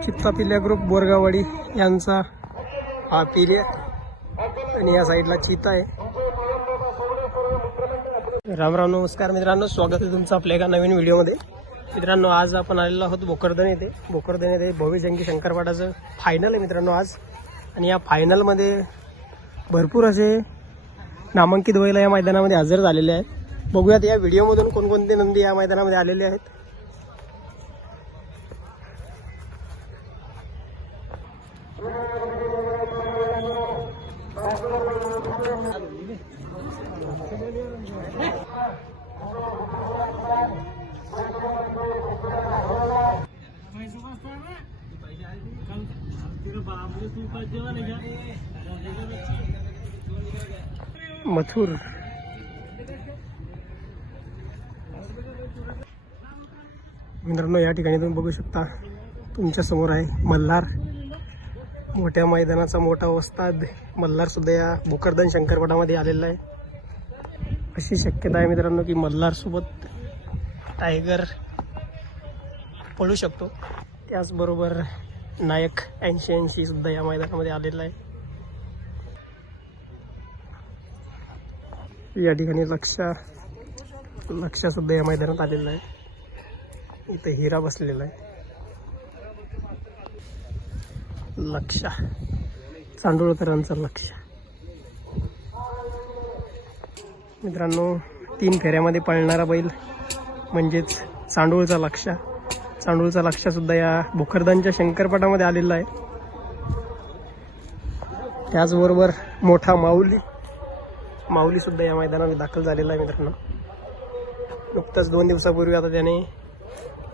चित्ता पिल्या ग्रुप बोरगावाडी यांचा हा पिल्या आणि या साईडला चिता आहे. राम राम नमस्कार मित्रांनो. स्वागत आहे तुमचं आपल्या एका नवीन व्हिडिओमध्ये. मित्रांनो आज आपण आलेलो आहोत भोकरदन येथे. भोकरदन येथे भव्य जंगी शंकरपाठाचं फायनल आहे मित्रांनो आज. आणि या फायनलमध्ये भरपूर असे नामांकित व्हायला या मैदानामध्ये हजर झालेले आहेत. बघूयात या व्हिडिओमधून कोणकोणते नंदी या मैदानामध्ये आलेले आहेत. मथुर. मित्रांनो या ठिकाणी तुम्ही बघू शकता तुमच्यासमोर आहे मल्हार. मोठ्या मैदानाचा मोठा वस्ताद. मल्हार सुद्धा या भोकरदन शंकरपटामध्ये आलेला आहे. अशी शक्यता आहे मित्रांनो की मल्हार सोबत टायगर पळू शकतो. त्याचबरोबर नायक ऐंशी ऐंशी सुद्धा या मैदानामध्ये आलेला आहे. या ठिकाणी लक्ष लक्षासुद्धा या मैदानात आलेलं आहे. इथे हिरा बसलेला आहे. लक्ष. चांदोळकरांचं लक्ष. मित्रांनो तीन फेऱ्यामध्ये पळणारा बैल म्हणजेच चांडूळचा लक्ष. चांडूळचा लक्ष सुद्धा या भोकरदानच्या शंकरपटामध्ये आलेला आहे. त्याचबरोबर मोठा माऊली. माऊली सुद्धा या मैदानामध्ये दाखल झालेला आहे मित्रांनो. नुकताच दोन दिवसापूर्वी आता त्याने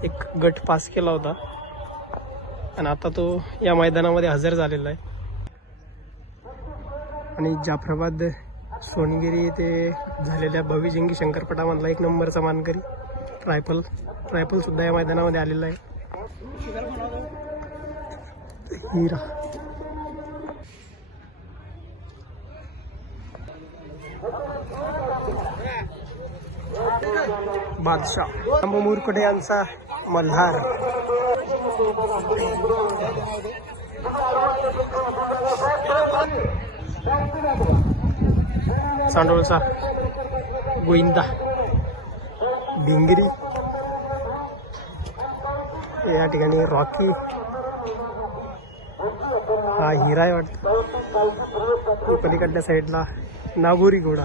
एक गट पास केला होता. आणि आता तो या मैदानामध्ये हजर झालेला आहे. आणि जाफराबाद सोनगिरी येथे झालेल्या भविजिंगी शंकरपटामधला एक नंबरचा मानकरी रायफल रायफल सुद्धा या मैदानामध्ये आलेला आहे. हिरा बादशाह. अंबू मुरकुटे यांचा? मल्हार. चांडोळचा गोविंदा. भिंगरी. या ठिकाणी रॉकी. हा हिरा आहे वाटतं. पलीकडल्या साईडला नागोरी घोडा.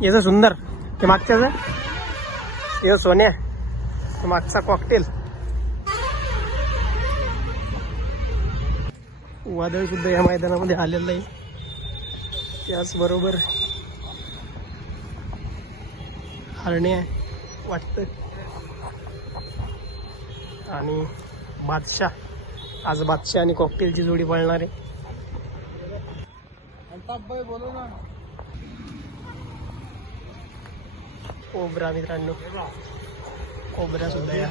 याचं सुंदर ते मागच्याच हे सोन्या. मागचा कॉकटेल वादळ सुद्धा या मैदानामध्ये आलेलं आहे त्याचबरोबर हरणे वाटतं. आणि बादशाह. आज बादशाह आणि कॉकटेलची जोडी पळणार आहे. कोबरा मित्रांनो कोबरा सुद्धा या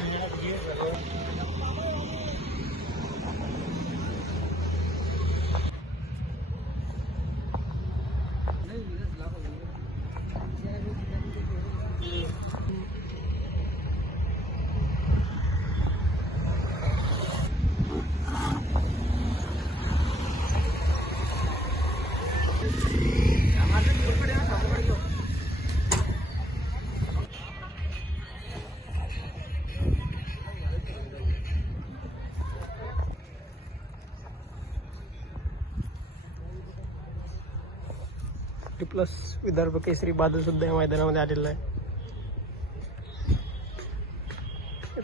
प्लस विदर्भ केसरी बादल सुद्धा या मैदानामध्ये आलेला आहे.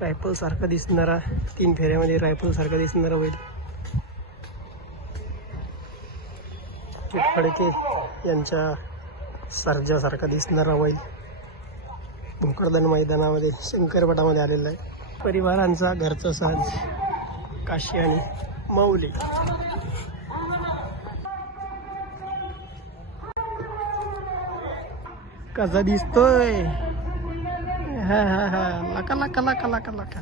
रायफल सारखा दिसणारा तीन फेऱ्यामध्ये रायफल सारखा दिसणारा होईल. फडके यांच्या सर्जासारखा दिसणारा होईल. भोकरदन मैदानामध्ये शंकरपटामध्ये आलेला आहे. परिवारांचा घरचा साज काशी आणि माऊली. कसा दिसतोय? हा हा हा. लका लका लका लका लका.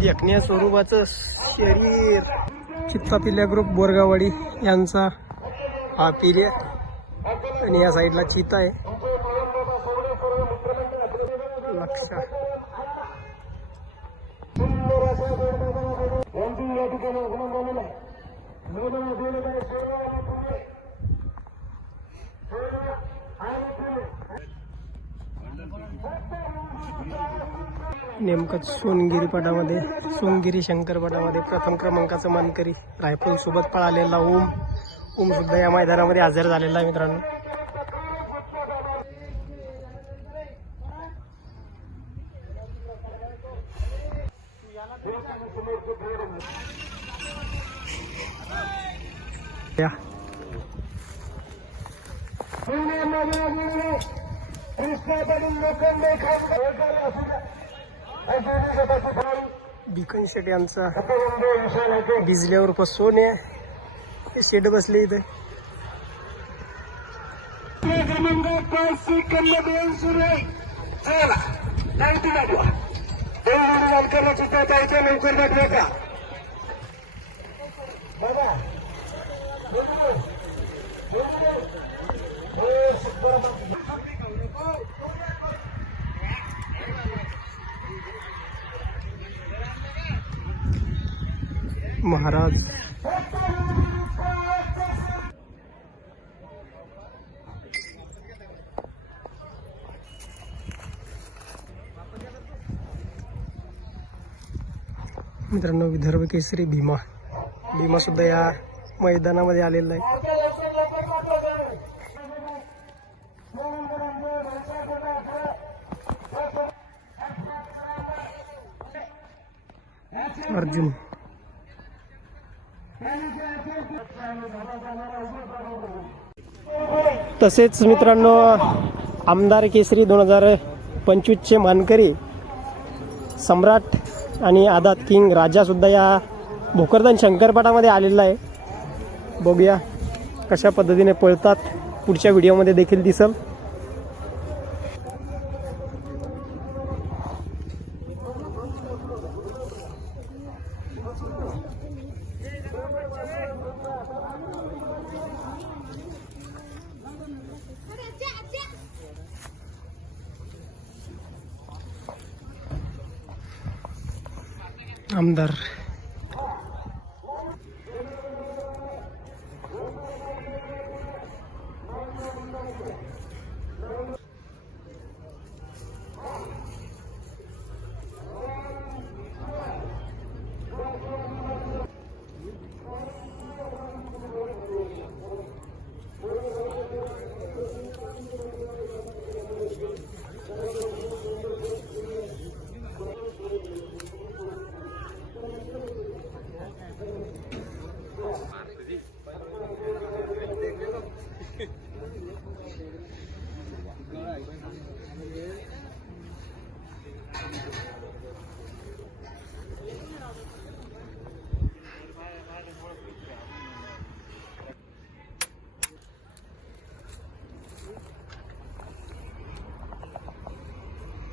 देखण्या स्वरूपाचं शरीर. चित्ता पिल्या ग्रुप बोरगावाडी यांचा हा पिल्या. आणि या साईडला चिता आहे. लक्ष. नेमकंच सोनगिरी पटामध्ये सोनगिरी शंकर पटामध्ये प्रथम क्रमांकाचं मानकरी रायफल सोबत पळालेला ओम. ओम सुद्धा या मैदानामध्ये हजर झालेला आहे मित्रांनो. या. बिकन शेट यांचा. भिजल्यावर सोने. हे शेट बसले इथे. लवकर दाखवा का महाराज. मित्रांनो विदर्भ केसरी भीमा. भीमा सुद्धा या मैदानामध्ये आलेला आहे. अर्जुन. तसेच मित्रांनो आमदार केसरी दोन हजार पंचवीसचे मानकरी सम्राट आणि आदात किंग राजासुद्धा या भोकरदन शंकरपाटामध्ये आलेला आहे. बघूया कशा पद्धतीने पळतात. पुढच्या व्हिडिओमध्ये देखील दिसल. आमदार.